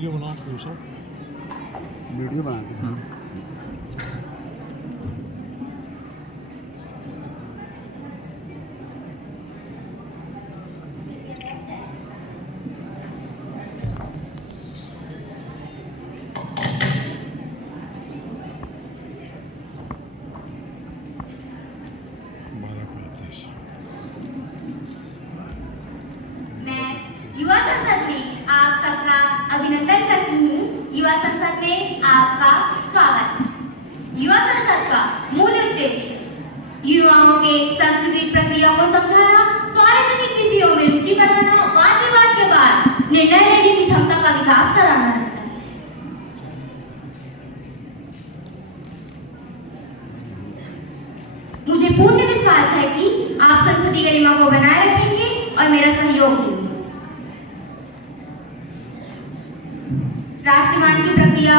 Video बना के सब वीडियो बना के युवा संसद में आप सबका अभिनंदन करती हूँ। युवा संसद में आपका स्वागत है। युवा संसद का मूल उद्देश्य युवाओं के सांस्कृतिक प्रक्रिया को समझाना, सार्वजनिक विषयों में रुचि बढ़ाना, वाद विवाद के बाद निर्णय लेने की क्षमता का विकास कराना है। मुझे पूर्ण विश्वास है कि आप संसदीय गरिमा को बनाए रखेंगे और मेरा सहयोग देंगे। राष्ट्रगान की प्रक्रिया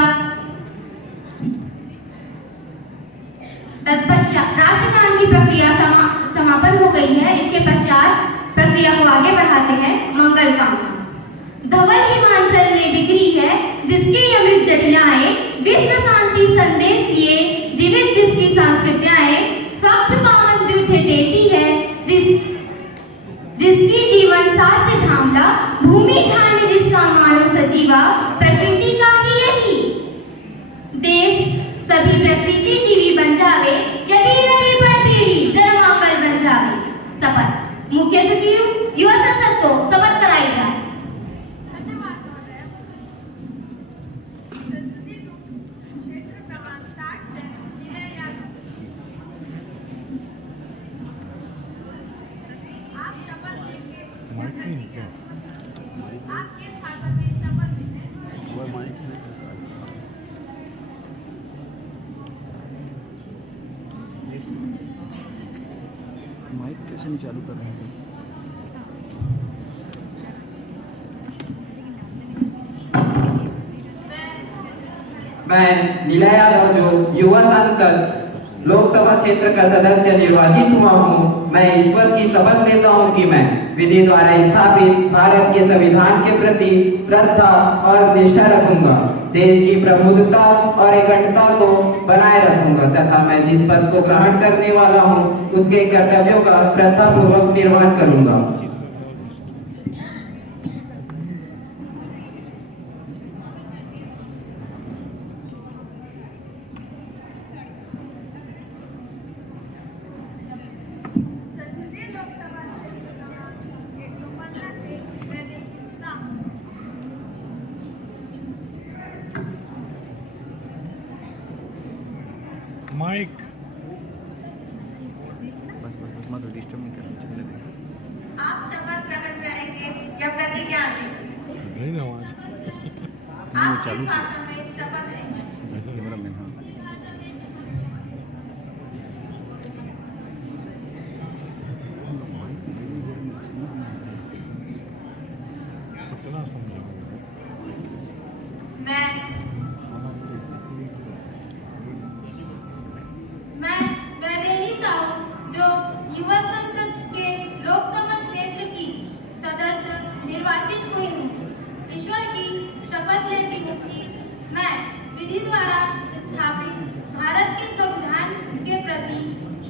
तत्पश्चात राष्ट्रगान की प्रक्रिया समापन हो गई है। इसके पश्चात प्रक्रिया को आगे बढ़ाते हैं मंगल कामना। धवल हिमांचल में बिखरी है जिसकी अमृत जटिलाएं, विश्व शांति संदेश लिए जीवित जिसकी सांस्कृतियाएं, स्वच्छ पावन द्युत देती है जिसकी जीवन साथ से थामला, भूमि ठान जिसका मानव सजीवा, प्रकृति का ही यही देश सभी प्रकृति जीवी बन जावे, यदि नदी पर पीढ़ी जन्म अकल बन जावे। शपथ। मुख्य सचिव युवा संसद को शपथ कराई जाए। माइक कैसे नहीं चालू कर रहे हैं? मैं नीला यादव जो युवा सांसद लोकसभा क्षेत्र का सदस्य निर्वाचित हुआ हूँ, मैं ईश्वर की शपथ लेता हूँ कि मैं विधि द्वारा स्थापित भारत के संविधान के प्रति श्रद्धा और निष्ठा रखूंगा, देश की प्रभुत्वता और अखंडता को बनाए रखूंगा तथा मैं जिस पद को ग्रहण करने वाला हूँ उसके कर्तव्यों का श्रद्धापूर्वक निर्वहन करूंगा। माइक बस मत डिस्टर्ब नहीं करना, चलने दें। आप शपथ ग्रहण करेंगे या प्रतिज्ञा नहीं ना आवाज नहीं चालू किया भाषण में शपथ लेंगे। Camera man. हाँ कितना समझाओगे? मैं वैदेही साहू जो युवा संसद के लोकसभा क्षेत्र की सदस्य निर्वाचित हुई हूँ, ईश्वर की शपथ लेती हूँ कि मैं विधि द्वारा स्थापित भारत के संविधान के प्रति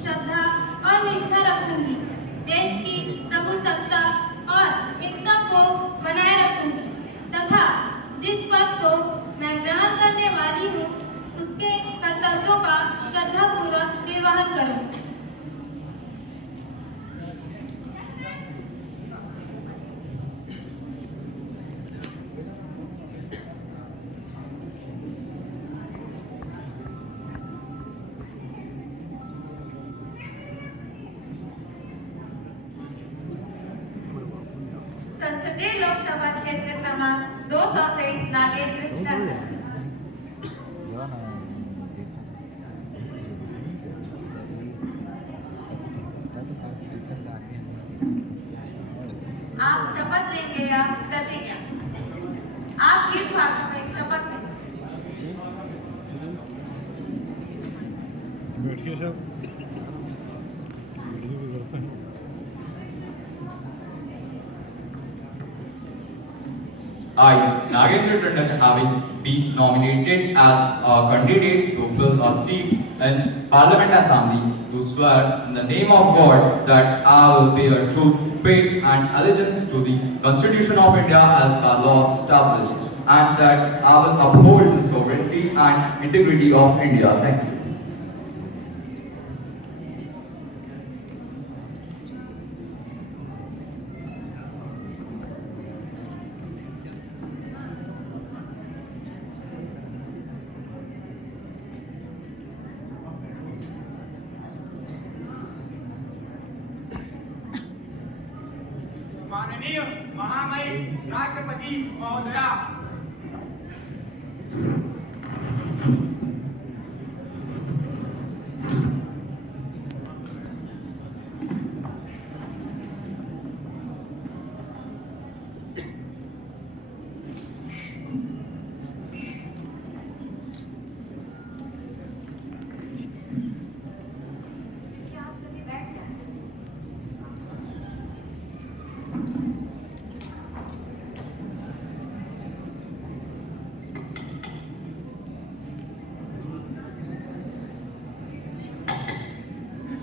श्रद्धा और निष्ठा रखूंगी, देश की प्रभुसत्ता और एकता को बनाए रखूंगी तथा जिस पद को मैं ग्रहण करने वाली हूँ उसके कर्तव्यों का श्रद्धापूर्वक निर्वहन करूंगी। संसदीय लोकसभा क्षेत्र क्रमांक 200 से नागेंद्र शर्मा। आप शपथ लेंगे या प्रतिज्ञा? आप किस भाषा में शपथ लेंगे? बैठिए सब, वीडियो भी करते हैं। I, Nagendra Tandon, having been nominated as a candidate to fill a seat in Parliament Assembly, do swear in the name of God that I will bear true faith and allegiance to the Constitution of India as the law established, and that I will uphold the sovereignty and integrity of India. Thank you. माननीय महामहिम राष्ट्रपति महोदया, क्या आप सभी बैठ जाएं?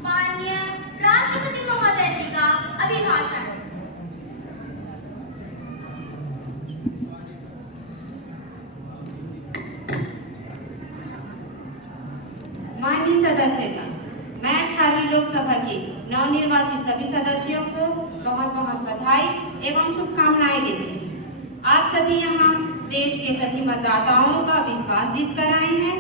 माननीय राष्ट्रपति महोदय जी का अभिभाषण। माननीय सदस्यगण, मैं 18वीं लोकसभा के नवनिर्वाचित सभी सदस्यों को बहुत बहुत बधाई एवं शुभकामनाएं देती हूँ। आप सभी यहाँ देश के सभी मतदाताओं का विश्वास जीत कर आए हैं।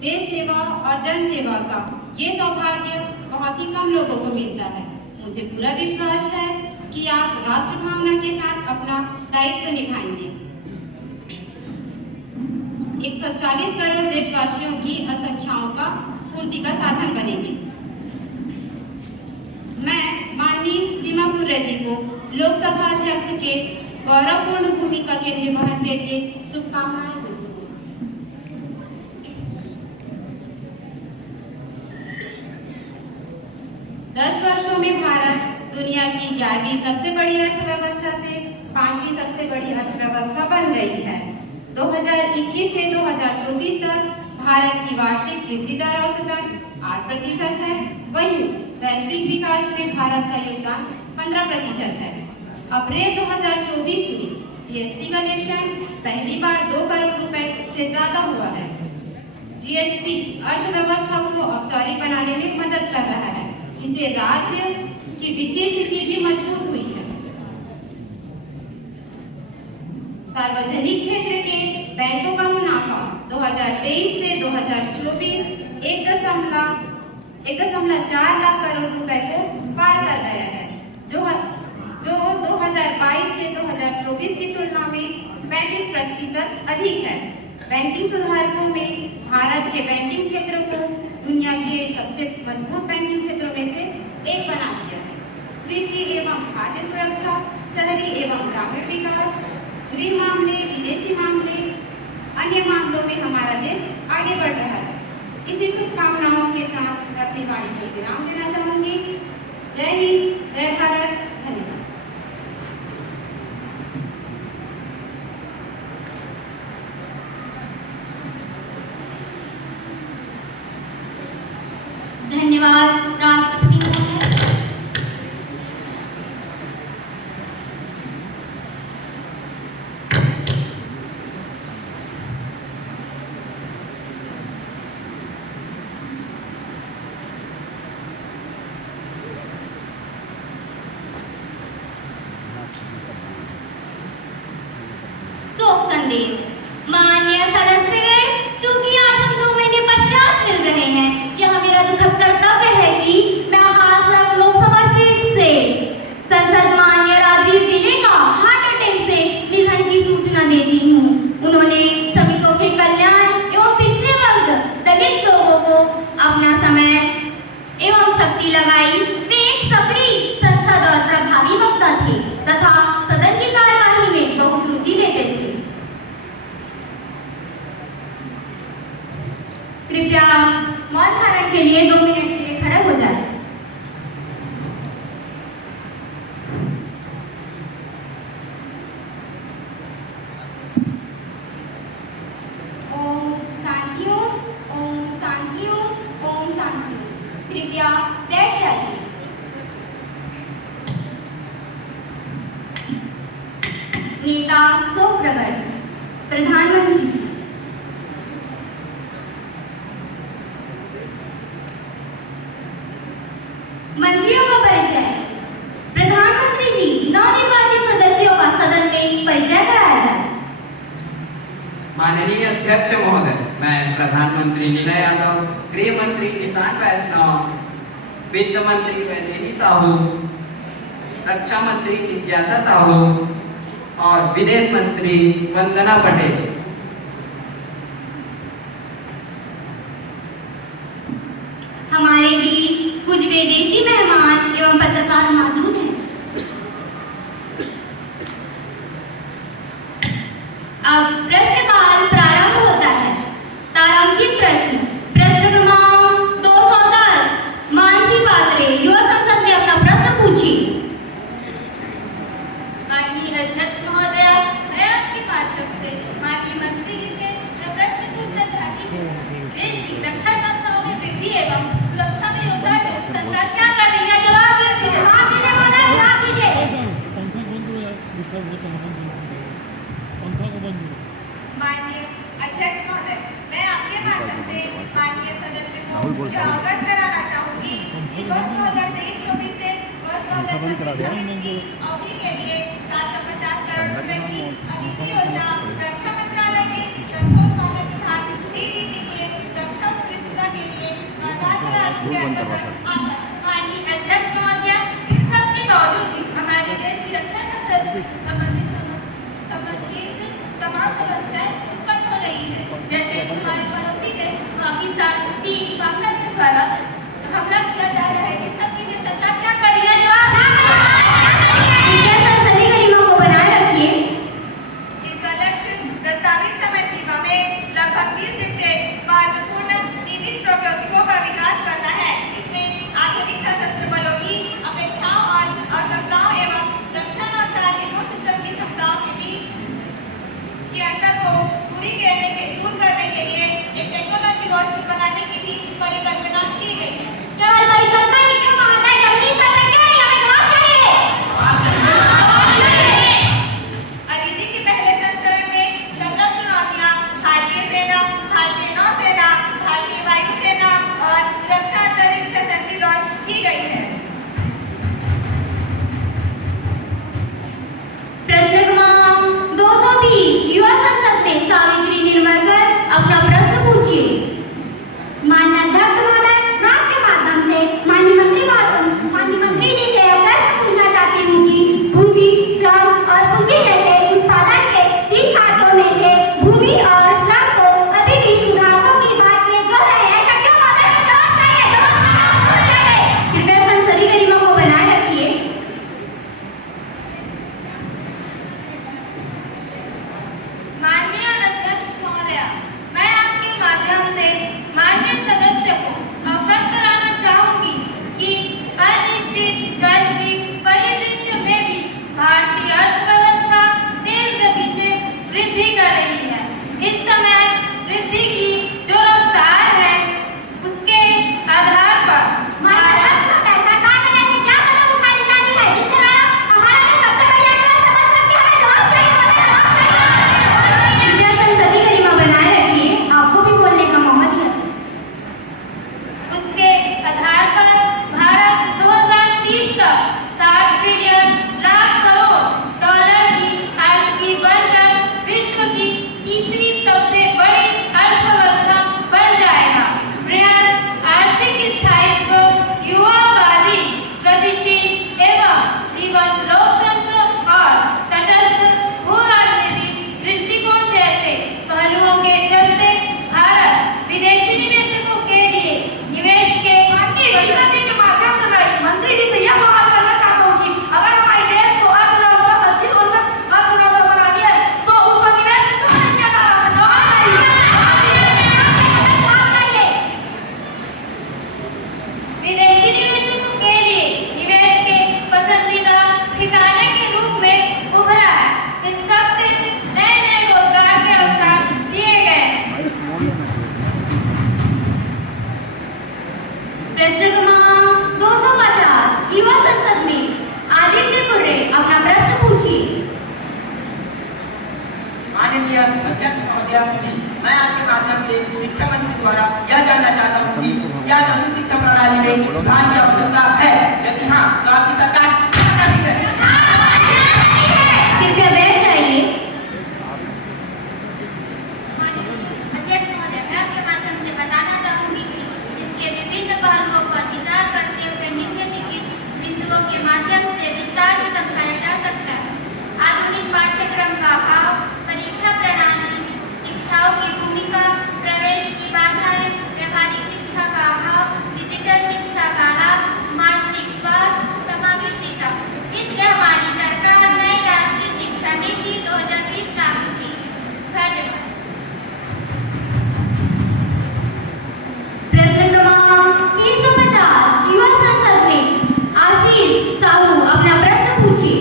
देश सेवा और जन सेवा का ये सौभाग्य बहुत ही कम लोगों को मिलता है। मुझे पूरा विश्वास है कि आप राष्ट्र भावना के साथ अपना दायित्व निभाएंगे। 140 करोड़ देशवासियों की आकांक्षाओं का पूर्ति का साधन बनेगी। मैं माननीय सीमा कुर्रे जी को लोकसभा अध्यक्ष के गौरवपूर्ण भूमिका के निर्वहन के लिए शुभकामनाएं देती हूँ। 10 वर्षों में भारत दुनिया की 11वीं सबसे बड़ी अर्थव्यवस्था से 5वीं सबसे बड़ी अर्थव्यवस्था बन गई है। 2021 से 2024 तक भारत की वार्षिक वृद्धि दर औसतन 8% है। वहीं वैश्विक विकास में भारत का योगदान 15% है। अप्रैल 2024 में जीएसटी कलेक्शन पहली बार 2 करोड़ रुपए से ज्यादा हुआ है। जीएसटी अर्थव्यवस्था को औपचारिक बनाने में मदद कर रहा है। इससे राज्य की वित्तीय स्थिति भी मजबूत हुई है। सार्वजनिक क्षेत्र के बैंकों का मुनाफा 2023 से 2024 1.4 लाख करोड़ रुपए को पार कर गया है, जो 2022 से 2024 की तुलना में 35% अधिक है। बैंकिंग सुधारकों में भारत के बैंकिंग क्षेत्र को दुनिया के सबसे मजबूत बैंकिंग क्षेत्रों में से एक बना दिया है। कृषि एवं खाद्य सुरक्षा, शहरी एवं ग्रामीण विकास, गृह मामले, विदेशी मामले, अन्य मामलों में हमारा देश आगे बढ़ रहा है। इसी शुभकामनाओं के साथ मैं अपनी वाणी को विराम देना चाहूंगी। जय हिंद, जय भारत, धन्यवाद। धन्यवाद राष्ट्रपति महोदय। शोक संदेश। माननीय सदस्यगण, चूंकि आज हम 2 महीने पश्चात मिल रहे हैं, यह मेरा दुखद कर्तव्य है कि मैं हासन लोकसभा सीट से संसद माननीय राजीव दिले का हार्ट अटैक से निधन की सूचना देती हूँ। उन्होंने श्रमिकों के कल्याण एवं पिछड़े वर्ग दलित लोगों को अपना समय एवं शक्ति लगाई। वे एक सक्रिय संसद और प्रभावी वक्ता थे तथा सदन की कार्यवाही में बहुत रुचि लेते थे। नेता शोक प्रकट। प्रधानमंत्री जी। मंत्रियों का परिचय। प्रधानमंत्री जी, नवनिर्वाचित सदस्यों का सदन में परिचय कराया जाए। माननीय अध्यक्ष महोदय, मैं प्रधानमंत्री नीला यादव, गृह मंत्री किसान वैष्णव, वित्त मंत्री वैदेही साहू, रक्षा मंत्री जिज्ञासा साहू और विदेश मंत्री वंदना पटेल। हमारे बीच कुछ विदेशी मेहमान एवं पत्रकार मौजूद हैं। अब प्रश्नकाल प्रारंभ होता है। तारांकित प्रश्न। प्रश्न क्रमांक 210। मानसी पात्रे, युवा संसद में अपना प्रश्न पूछिए। माननीय अध्यक्ष महोदया, मैं आपके माध्यम से माननीय मंत्री जी से यह प्रश्न पूछना चाहती हूँ। देश की रक्षा क्षमताओं में वृद्धि एवं सुरक्षा में योगदान के लिए सरकार क्या कर रही है? जवाब दीजिए। जवाब दीजिए महोदय, जवाब दीजिए। माननीय अध्यक्ष महोदय, मैं आपके माध्यम से माननीय सदस्य को अवगत कराना चाहूंगी कि वर्ष 2023-24 से वर्ष 2025 की अवधि के लिए 750 करोड़ रुपए की अभिनव योजना रक्षा मंत्रालय ने रक्षा उत्पादन विभाग DDP के रक्षा उत्कृष्टता के लिए माननीय अध्यक्ष महोदय, इस सब के बावजूद भी हमारे देश की रक्षा संबंधित तमाम समस्याएं उत्पन्न हो रही है, जैसे हमारे पड़ोसी देश पाकिस्तान, चीन, बांग्लादेश द्वारा हमला किया जा रहा है। इस सब के लिए सरकार क्या कर रही है? जवाब दीजिए। संसदीय गरिमा को बनाए रखिए। इसका लक्ष्य प्रस्तावित समय सीमा में लगभग 30 दिन से महत्वपूर्ण निजी प्रौद्योगिकियों का विकास करना है। इसमें आधुनिक सशस्त्र बलों की अपेक्षाओं और आवश्यकताओं एवं रक्षा और चार्ज सिस्टम की क्षमताओं के बीच के अंतर को महोदया जी, मैं आपके माध्यम से शिक्षा मंत्री द्वारा यह जानना चाहता हूँ कि क्या नवीन शिक्षा प्रणाली में सुधार की आवश्यकता है? यदि हाँ, तो आपकी सरकार क्या कर रही है? कृपया बैठ जाइए। अध्यक्ष महोदय, मैं आपके माध्यम से बताना चाहूंगी कि इसके विभिन्न पहलुओं पर विचार करते हुए निम्नलिखित बिंदुओं के माध्यम से विस्तार से समझाया जा सकता है। आधुनिक पाठ्यक्रम का अभाव, परीक्षा प्रणाली, शिक्षाओं की भूमिका, प्रवेश की बाधाएं, व्यावहारिक शिक्षा का अभाव, डिजिटल शिक्षा का लाभ, मानसिक स्वास्थ्य, समावेशिता। इसलिए हमारी सरकार नई राष्ट्रीय शिक्षा नीति 2020 लागू की। धन्यवाद। प्रश्न क्रमांक 350 युवा संसद में आशीष साहू अपना प्रश्न पूछिए।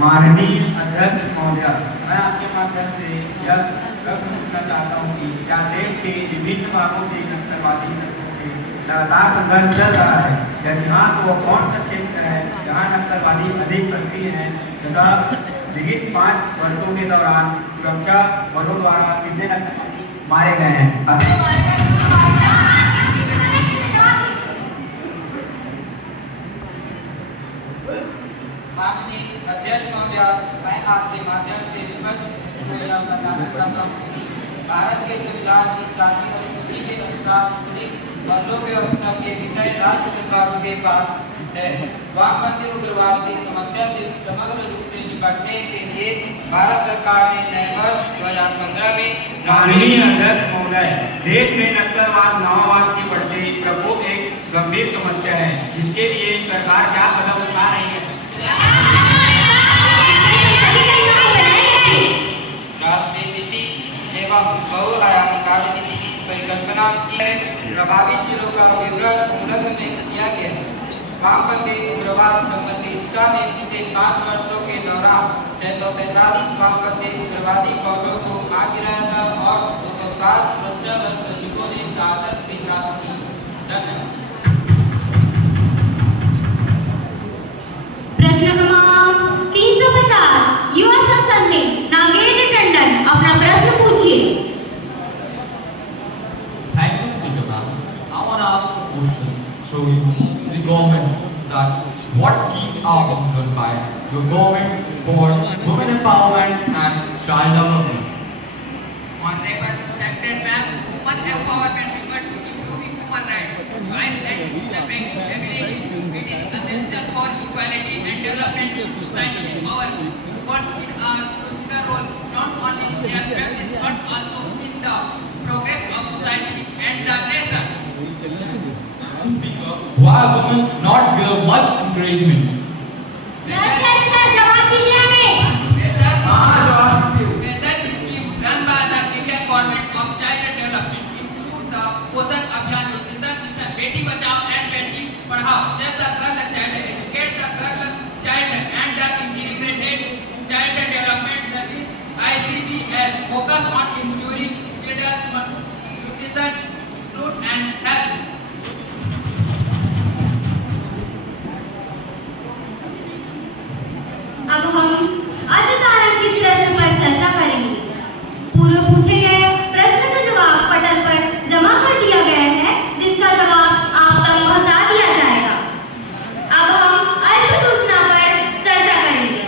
माननीय अध्यक्ष महोदया, मैं आपके माध्यम से यह प्रश्न पूछना चाहता हूँ कि क्या देश के विभिन्न भागों से नक्सलवादी तत्वों के लगातार संघर्ष चल रहा है? यदि हाँ, तो वह कौन सा क्षेत्र है जहाँ नक्सलवादी अधिक सक्रिय हैं तथा विगत 5 वर्षों के दौरान सुरक्षा बलों द्वारा कितने नक्सलवादी मारे गए हैं? माननीय अध्यक्ष महोदया, मैं आपके माध्यम से बताना चाहता हूँ कि भारत के संविधान की जाति और सूची के अनुसार पुलिस बलों के व्यवस्था के विषय राज्य सरकारों के पास है। वामपंथी उग्रवाद की समस्या से समग्र रूप से निपटने के लिए भारत सरकार ने नए वर्ष 2015 में माननीय अध्यक्ष महोदय, देश में नक्सलवाद माओवाद की बढ़ती प्रकोप एक गंभीर समस्या है, जिसके लिए सरकार क्या कदम उठा रही है? राष्ट्रीय नीति एवं बहुआयामी कार्यनीति की परिकल्पना की है। प्रभावित जिलों का विवरण उल्लेख में किया गया है। वामपंथी उग्रवाद संबंधी दिशा में पिछले 5 वर्षों के दौरान 645 वामपंथी उग्रवादी पौधों को मार गिराया था और 207 सुरक्षा बल सैनिकों ने शहादत की प्राप्त की। धन्यवाद। प्रश्न क्रमांक 350 युवा संसद में नागेंद्र टंडन अपना प्रश्न पूछिए। Thank you, Speaker Ma'am. I want to ask a question to the government that what schemes are being done by your government for women empowerment and child development? Honorable respected ma'am, women empowerment refers to improving human rights. Rights and development abilities. It is essential for equality and development in society. Our efforts in our crucial role not only in their families but also in the progress of society and the nation. Speaker, why women not give much encouragement? जवाब दीजिए हमें। Measure scheme run by the Indian government of child development include the Poshan Abhiyan Nutrition Mission, Beti Bachao and Beti Padhao, Save the Girl Child, Educate the Girl Child and the Integrated Child Development Service (ICDS) focus on ensuring children's nutrition, food and health. अब हम अधिकारण के प्रश्न पर चर्चा करेंगे। पूर्व पूछे गए प्रश्न का जवाब पटल पर जमा कर दिया गया है, जिसका जवाब आप तक पहुंचा दिया जाएगा। अब हम अल्प सूचना पर चर्चा करेंगे।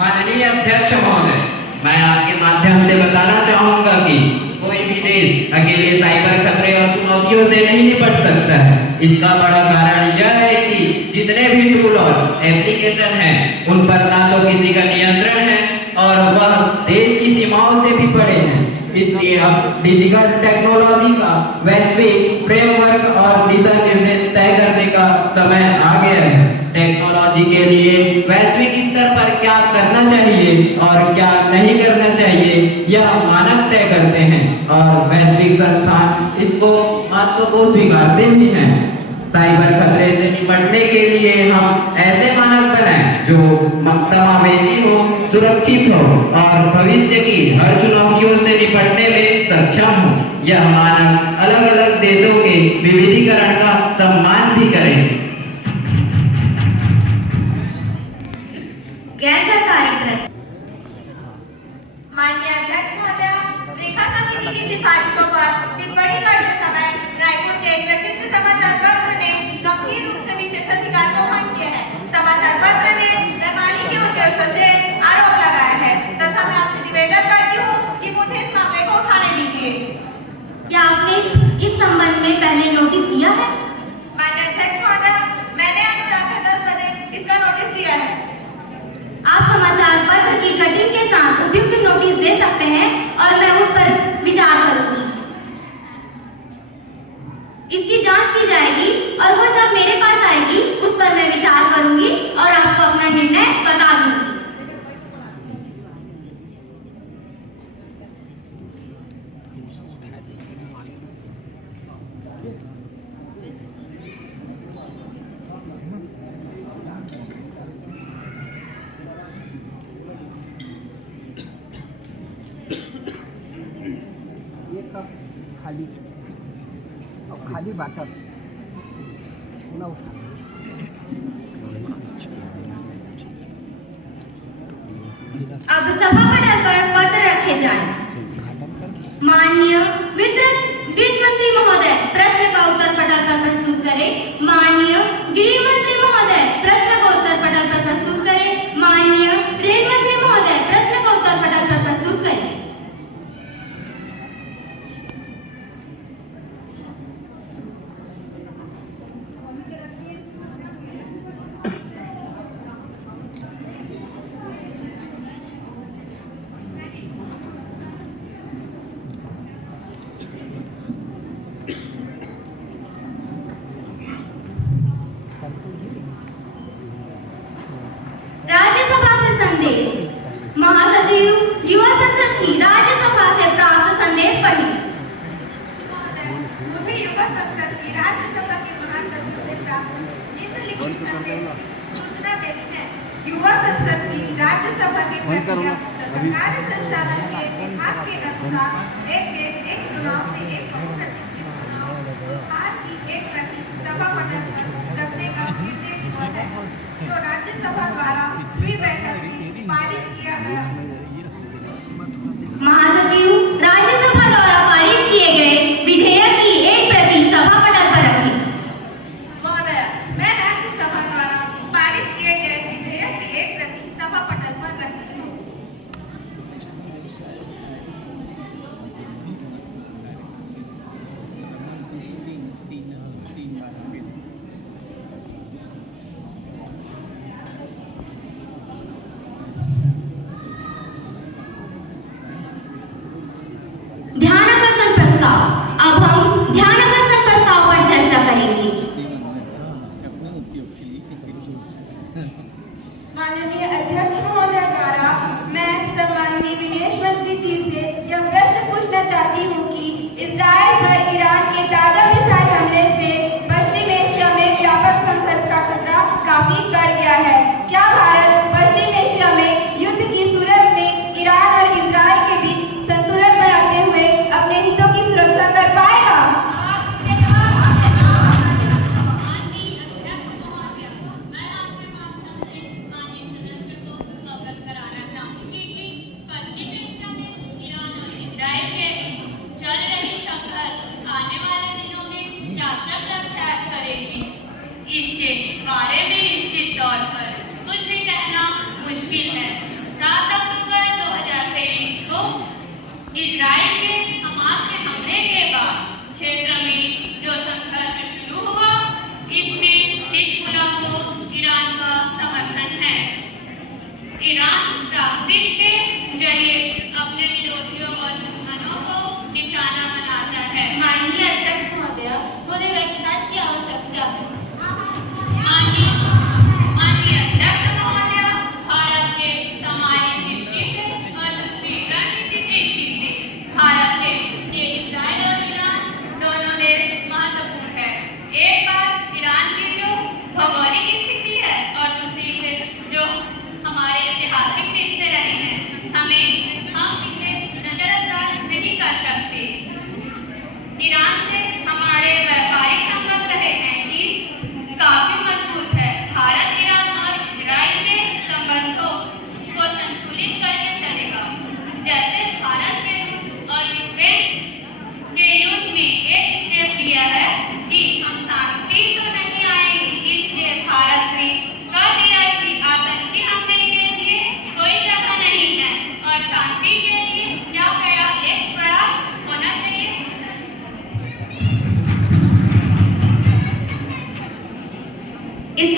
माननीय अध्यक्ष महोदय, मैं आपके माध्यम से बताना चाहूंगा कि कोई भी देश अकेले साइबर खतरे और चुनौतियों से नहीं निपट सकता है। इसका बड़ा कारण यह है कि जितने भी टूल और एप्लीकेशन हैं, उन पर ना तो किसी का नियंत्रण है और वह देश की सीमाओं से भी परे हैं। इसलिए अब डिजिटल टेक्नोलॉजी का वैश्विक फ्रेमवर्क और दिशा निर्देश तय करने का समय आ गया है। टेक्नोलॉजी के लिए वैश्विक स्तर पर क्या करना चाहिए और क्या नहीं करना चाहिए, यह मानक तय करते हैं और वैश्विक संस्थान इसको महत्व को स्वीकारते भी हैं। साइबर खतरे से निपटने के लिए हम ऐसे मानक बनाएं जो समावेशी हो, सुरक्षित हो और भविष्य की हर चुनौतियों से निपटने में सक्षम हो। यह मानक अलग अलग देशों के विविधीकरण का सम्मान भी करें। गैर सरकारी क्या आपने इस संबंध में पहले नोटिस दिया है? माननीय अध्यक्ष महोदय, मैंने आज प्रातः 10 बजे इसका नोटिस दिया है। आप समाचार पत्र की कटिंग के साथ उपयुक्त नोटिस दे सकते हैं और मैं उस पर विचार करूंगी। इसकी जांच की जाएगी और वो जब मेरे पास आएगी उस पर मैं विचार करूंगी और आपको अपना निर्णय बता दूंगी। खाली बाटल अब सभा पटल पर पत्र रखे जाएं। माननीय वित्त मंत्री महोदय प्रश्न का उत्तर पटल पर प्रस्तुत करें। माननीय गृह मंत्री महोदय प्रश्न का उत्तर पटल पर प्रस्तुत करें। माननीय रेल मंत्री महोदय प्रश्न का उत्तर पटल पर प्रस्तुत करें। राज्यसभा से संदेश। महासचिव युवा संसद की राज्यसभा से प्राप्त संदेश पढ़ें। मुझे युवा संसद की राज्यसभा के महासचिव से प्राप्त निम्नलिखित संदेश की सूचना देनी है। युवा संसद की राज्यसभा की प्रक्रिया तथा कार्य संचालन के विभाग के अनुसार एक देश एक चुनाव से एक बहुप्रतीक्षित चुनाव हार की एक प्रति सभा पटल पर रखने का निर्देश हुआ है, जो राज्यसभा द्वारा हुई बैठक में पारित किया गया। महासचिव राज्यसभा द्वारा पारित किए गए विधेयक की एक प्रति सभा पटल पर रखें। महोदय, मैं राज्यसभा द्वारा पारित किए गए विधेयक की एक प्रति सभा पटल पर रखती हूँ। ध्यानाकर्षण प्रस्ताव। अब हम ध्यानाकर्षण प्रस्ताव पर चर्चा करेंगे। माननीय अध्यक्ष महोदय द्वारा मैं सम्माननीय विदेश मंत्री जी से यह प्रश्न पूछना चाहती हूँ कि इजराइल पर ईरान के ताज़ा मिसाइल हमले से पश्चिम एशिया में व्यापक संघर्ष का खतरा काफी बढ़ गया है। क्या भारत पश्चिम एशिया में युद्ध की सूरत में ईरान और इजराइल के बीच संतुलन बनाते हुए अपने हितों की सुरक्षा कर पाएगा? इसके बारे में निश्चित तौर पर कुछ भी कहना मुश्किल है। 7 अक्टूबर 2023 को इजराइल के हमास के हमले के बाद क्षेत्र में जो संघर्ष शुरू हुआ, इसमें हिजबुल्लाह को ईरान का समर्थन है। ईरान साजिश के जरिए अपने विरोधियों और दुश्मनों को निशाना बनाता है। माननीय अध्यक्ष महोदय, मुझे व्याख्यान की आवश्यकता है। माननीय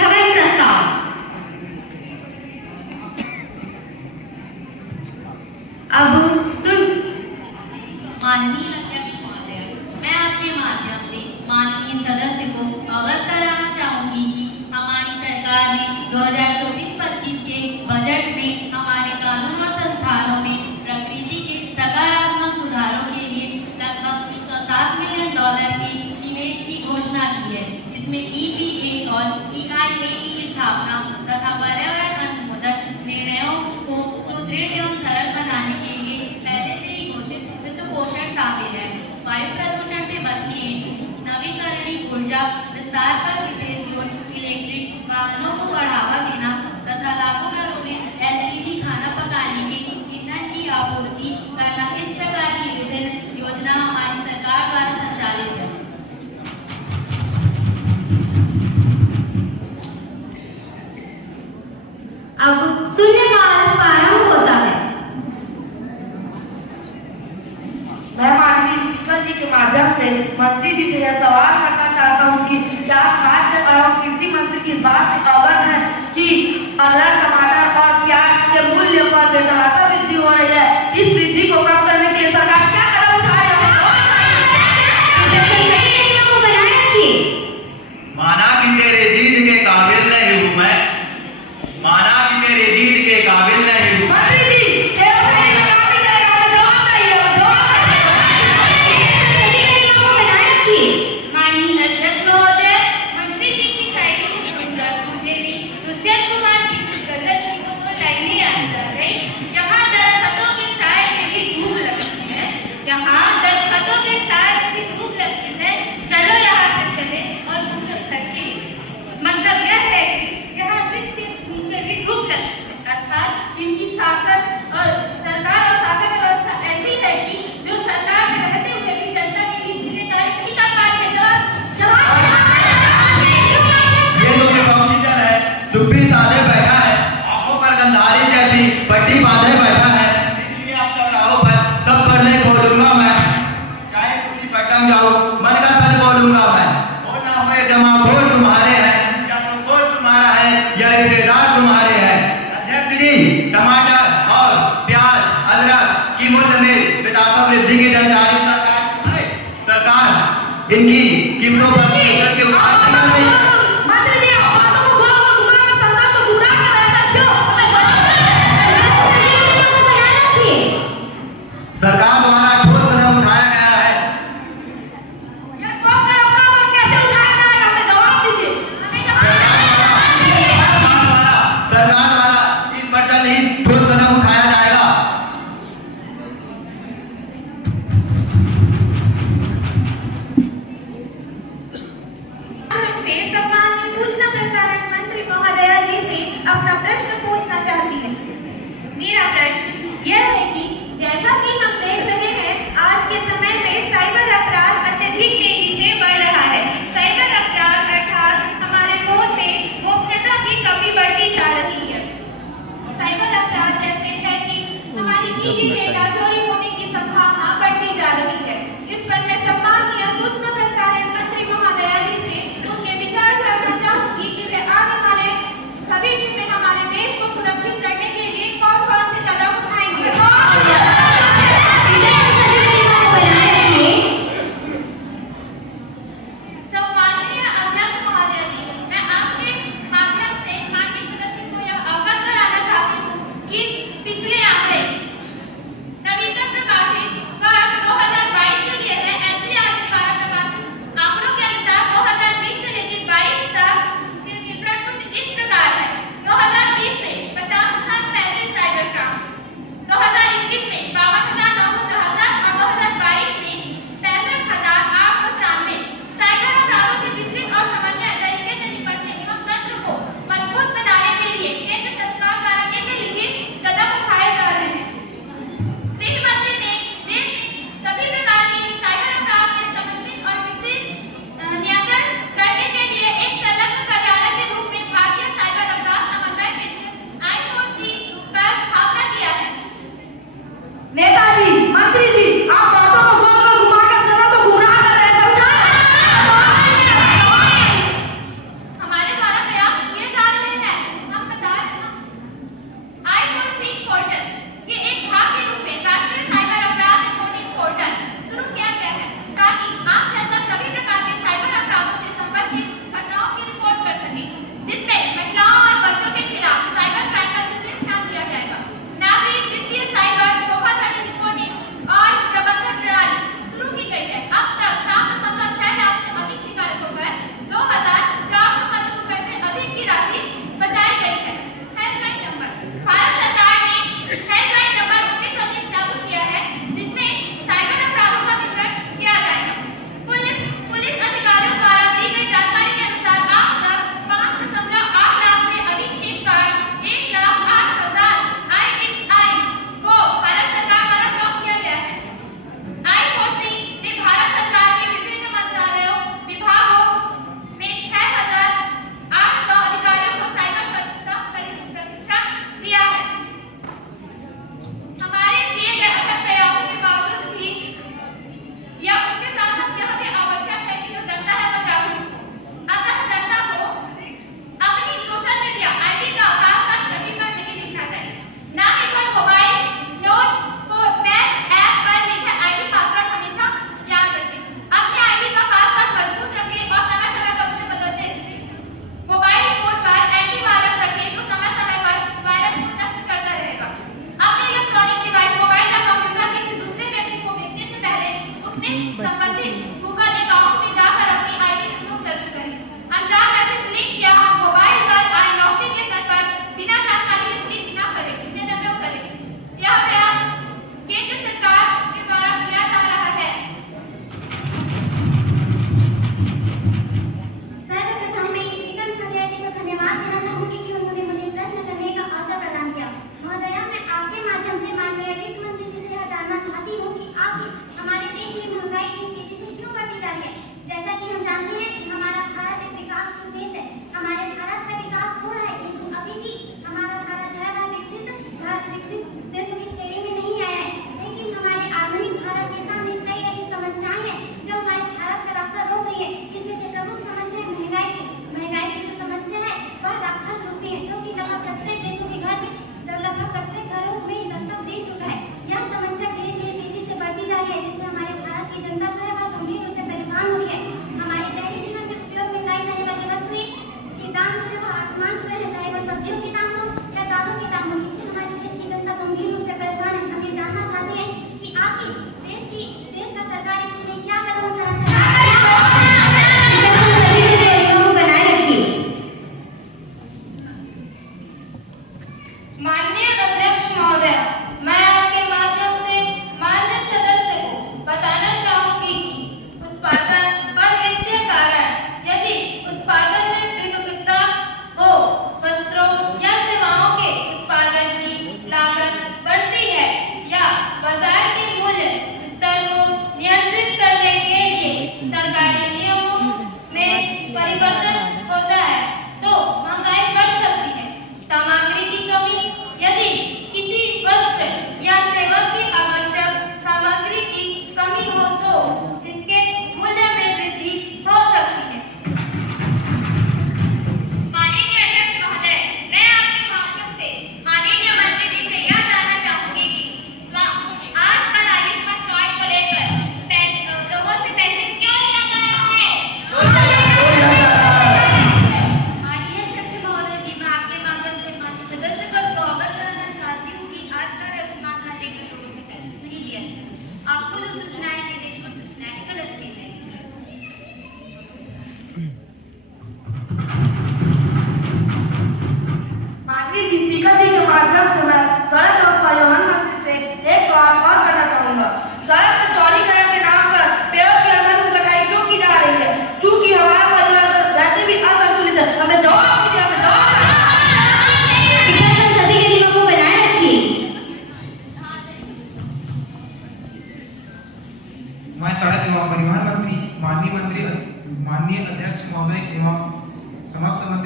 स्थगन प्रस्ताव। अब सुन। माननीय अध्यक्ष महोदय, मैं आपके माध्यम से माननीय सदस्य को अवगत कराना चाहूंगी कि हमारी सरकार ने 2024-25 के बजट में हमारे कानून और संस्थानों में प्रकृति के सकारात्मक सुधारों के लिए लगभग $107 मिलियन के निवेश की घोषणा की है। इसमें EPA और EIA की स्थापना तथा पर्यावरण अनुमोदन निर्णयों को सुदृढ़ एवं सरल बनाने के लिए पहले से ही घोषित वित्त पोषण शामिल है। वायु प्रदूषण से बचने हेतु नवीकरणीय ऊर्जा विस्तार पर विशेष जोर, इलेक्ट्रिक वाहनों को बढ़ावा देना तथा लाखों घरों में LPG खाना पकाने के ईंधन की आपूर्ति करना, इस प्रकार की विभिन्न योजना हमारी सरकार द्वारा संचालित है। अब शून्यकाल प्रारंभ होता है। मैं माननीय स्पीकर जी के माध्यम से मंत्री जी से यह सवाल करना चाहता हूँ कि क्या खाद्य एवं कृषि मंत्री की बात से अवगत है कि अदरक, टमाटर और प्याज के मूल्य पर बेतहाशा वृद्धि हो रही है। इस वृद्धि को कम करने के लिए सरकार क्या कदम उठाए? माना कि तेरे जीत के काबिल नहीं हूँ मैं, माना कि तेरे जीत के काबिल नहीं हूँ। माननीय अध्यक्ष महोदय, मंत्री जी की शायरी को सुनकर मुझे भी दुष्यंत कुमार की गजल की वो लाइनें याद आ गई। यहाँ दरख्तों के छाए में भी धूप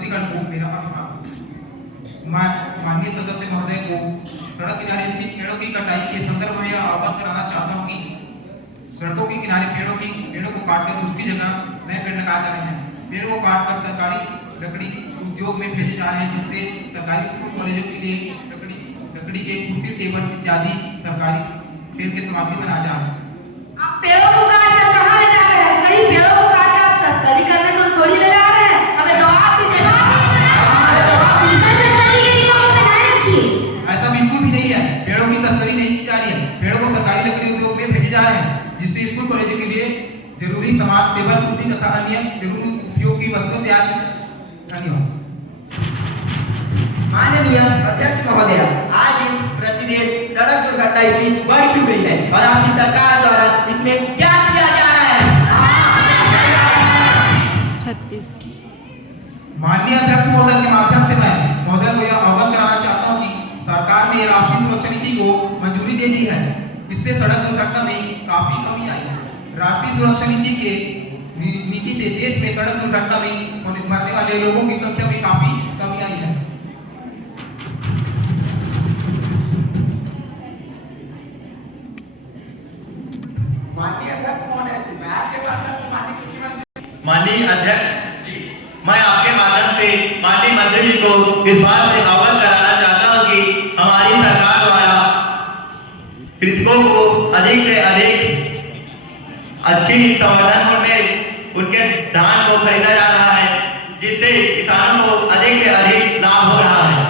मंत्रीगण को मेरा अभिवादन। माननीय सदस्य महोदय को सड़क किनारे स्थित पेड़ों की कटाई के संदर्भ में अवगत कराना चाहता हूँ कि सड़कों के किनारे पेड़ों को काटकर उसकी जगह नए पेड़ लगाए जा रहे हैं। पेड़ों को काटकर सरकारी लकड़ी उद्योग में भेजे जा रहे हैं, जिससे सरकारी स्कूल कॉलेजों के लिए लकड़ी के कुर्सी टेबल इत्यादि सरकारी खेल के सामग्री बनाया जा रहा है। आप पेड़ों को काटकर कहाँ ले जा रहे हैं? कहीं पेड़ों को काटकर आप तस्करी करने को थोड़ी ले जा रहे हैं। हमें जवाब दीजिए। ऐसा बिल्कुल भी नहीं है। पेड़ों की तस्करी नहीं की जा रही है। पेड़ों को सरकारी लकड़ी उद्योग में भेजे जा रहे हैं, जिससे स्कूल कॉलेजों के लिए जरूरी सामान टेबल कुर्सी तथा अन्य जरूरी उपयोग की वस्तुएं तैयार करनी हो। माननीय अध्यक्ष महोदय, आज दिन प्रतिदिन सड़क दुर्घटना इतनी बढ़ क्यों गई है और आपकी सरकार द्वारा इसमें क्या किया जा रहा है? 36। माननीय अध्यक्ष महोदय के माध्यम से मैं महोदय को यह अवगत कराना चाहता हूँ कि सरकार ने राष्ट्रीय सुरक्षा नीति को मंजूरी दे दी है। इससे सड़क दुर्घटना में काफी कमी आई है। राष्ट्रीय सुरक्षा नीति से देश में सड़क दुर्घटना में मरने वाले लोगों की संख्या में काफी कमी आई है। माननीय अध्यक्ष जी, मैं आपके माध्यम से माननीय मंत्री जी को इस बात से अवगत कराना चाहता हूं कि हमारी सरकार द्वारा कृषकों को अधिक से अधिक अच्छी संवर्धन में उनके धान को खरीदा जा रहा है, जिससे किसानों को अधिक से अधिक लाभ हो रहा है।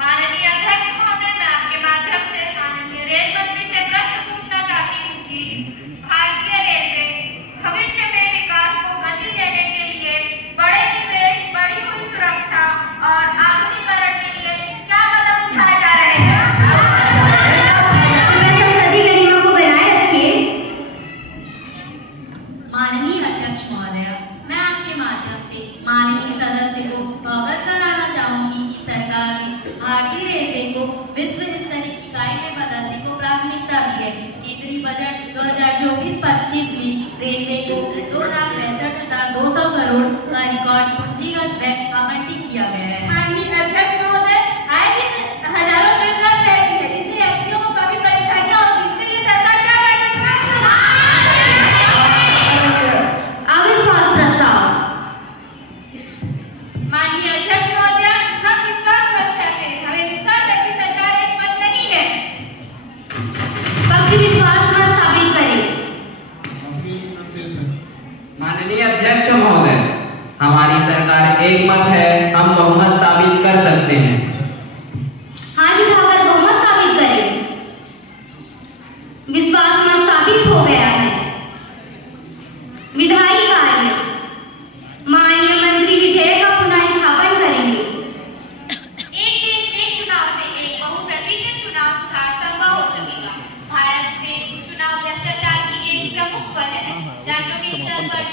माननीय अध्यक्ष महोदय, मैं आपके माध्यम से माननीय रेल मंत्री से प्रश्न पूछना चाहती हूँ कि भारतीय रेलवे भविष्य में विकास को गति देने के लिए बड़े निवेश, बढ़ी हुई सुरक्षा और आधुनिकीकरण के लिए क्या कदम उठाए जा रहे हैं? माननीय अध्यक्ष महोदय, मैं आपके माध्यम से माननीय सदस्य को अवगत कराना चाहूंगी कि सरकार ने भारतीय रेलवे को विश्व स्तरीय इकाई में बदलने को प्राथमिकता दी है। केंद्रीय बजट 2024-25 में रेलवे को 2,62,200 करोड़ का रिकॉर्ड पूंजीगत व्यय आवंटित किया गया है। माननीय अध्यक्ष महोदय, आए दिन हजारों ट्रेन रद्द रहती है, जिससे यात्रियों को काफी परेशानियां होती है। इसके लिए सरकार क्या करेगी? अविश्वास प्रस्ताव। माननीय अध्यक्ष महोदय, हम विश्वास रखते हैं, हमें विश्वास है कि सरकार एक मत नहीं है। पक्ष विश्वास मत साबित करें। माननीय अध्यक्ष महोदय, हमारी सरकार एक मत है, हम बहुमत साबित कर सकते हैं। हाथ उठाकर बहुमत साबित करें। विश्वास मत साबित हो गया है। विधायी कार्य। माननीय मंत्री विधेयक का पुनः स्थापन करेंगे। एक देश एक चुनाव से एक बहुप्रतिशत चुनाव सुधार संभव हो सकेगा। भारत में चुनाव भ्रष्टाचार की एक प्रमुख वजह है। जांचों के स्तर पर